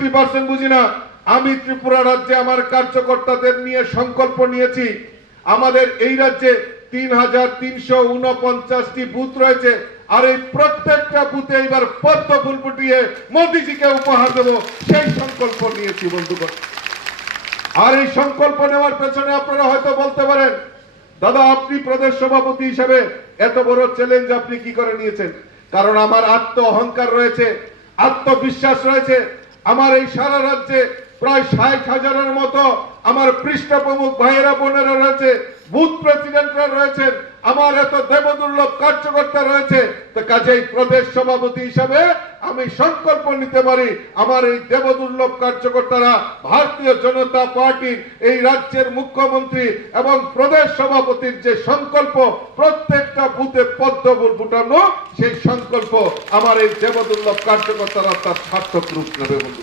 20% বুঝি না। আমি ত্রিপুরা রাজ্যে আমার কার্যকর্তাদের নিয়ে সংকল্প নিয়েছি, আমাদের এই রাজ্যে 3349টি বুথ রয়েছে, আর এই প্রত্যেকটা বুথে এবার পদ্ম ফুল ফুটিয়ে মোদিজিকে উপহার দেব, সেই সংকল্প নিয়েছি বন্ধুগণ। আর এই সংকল্প নেওয়ার পেছনে আপনারা হয়তো বলতে পারেন, দাদা আপনি প্রদেশ সভাপতি হিসেবে এত বড় চ্যালেঞ্জ আপনি কি করে নিয়েছেন? কারণ আমার আত্ম অহংকার রয়েছে, আত্মবিশ্বাস রয়েছে। আমার এই সারা রাজ্যে প্রায় 60,000-এর মতো আমার পৃষ্ঠপ্রমুখ ভাইয়েরা বোনেরা রয়েছে, বুথ প্রেসিডেন্টরা রয়েছেন, আমার এত দেবদুর্লভ কার্যকর্তা রয়েছে। তো কাজেই প্রদেশ সভাপতি হিসাবে আমি সংকল্প নিতে পারি, আমার এই দেবদুর্লভ কার্যকর্তারা ভারতীয় জনতা পার্টির এই রাজ্যের মুখ্যমন্ত্রী এবং প্রদেশ সভাপতির যে সংকল্প প্রত্যেকটা বুথে পদ্ম ফুল ফুটানো, সেই সংকল্প আমার এই দেবদুর্লভ কার্যকর্তারা তার সার্থক রূপ নেবে বন্ধু।